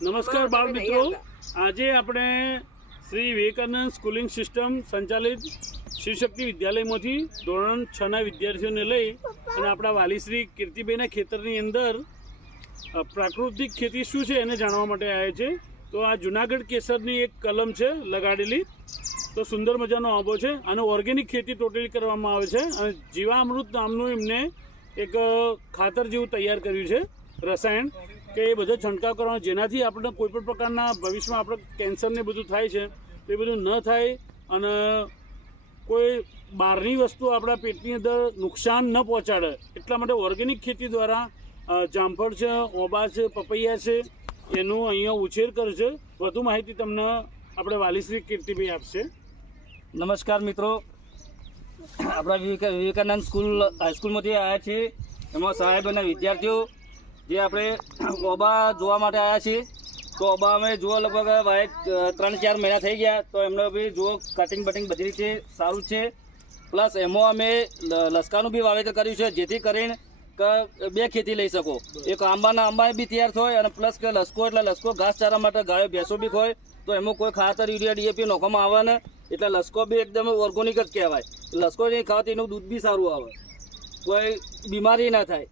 નમસ્કાર બાળ મિત્રો, આજે આપણે શ્રી વિવેકાનંદ સ્કૂલિંગ સિસ્ટમ સંચાલિત શિવશક્તિ વિદ્યાલયમાંથી ધોરણ 6ના વિદ્યાર્થીઓને લઈ અને આપણા વાલીશ્રી કીર્તિબેનના ખેતરની અંદર પ્રાકૃતિક ખેતી શું છે એને જાણવા માટે આવ્યા છે। તો આ જુનાગઢ કેસરની એક કલમ છે લગાડેલી, તો સુંદર મજાનો આંબો છે અને ઓર્ગેનિક ખેતી ટોટલી કરવામાં આવે છે અને જીવામૃત નામનું એમને એક ખાતર જેવું તૈયાર કર્યું છે, રસાયણ કે એ બધો છંટકાવ કરવાનો, જેનાથી આપણે કોઈ પણ પ્રકારના ભવિષ્યમાં આપણે કેન્સર ને બધું થાય છે તો એ બધું ન થાય અને કોઈ બહારની વસ્તુ આપણા પેટની અંદર નુકસાન ન પહોંચાડે, એટલા માટે ઓર્ગેનિક ખેતી દ્વારા જામફળ છે, ઓબા છે, પપૈયા છે, એનું અહીંયા ઉછેર કરે છે। વધુ માહિતી તમને આપણે વાલીશ્રી કીર્તિભાઈ આપશે। નમસ્કાર મિત્રો, આપણા વિવેકાનંદ હાઈસ્કૂલમાંથી આવ્યા છીએ। એમાં સાહેબ અને વિદ્યાર્થીઓ જે આપણે ઓબા જોવા માટે આવ્યા છીએ। તો ઓબા અમે જુઓ લગભગ 3-4 મહિના થઈ ગયા, તો એમને બી જુઓ કટિંગ બટિંગ બધી રીતે સારું છે। પ્લસ એમાં અમે લસકાનું બી વાવેતર કર્યું છે, જેથી કરીને કે 2 ખેતી લઈ શકો, એક આંબા બી તૈયાર થાય અને પ્લસ કે લસકો એટલે લસકો ઘાસચારા માટે ગાયો ભેંસો બી હોય, તો એમાં કોઈ ખાતર યુરિયા ડીએપી નોખવામાં આવે ને, એટલે લસકો બી એકદમ ઓર્ગેનિક જ કહેવાય। લસકો નહીં ખાવાથી એનું દૂધ બી સારું આવે, કોઈ બીમારી ના થાય।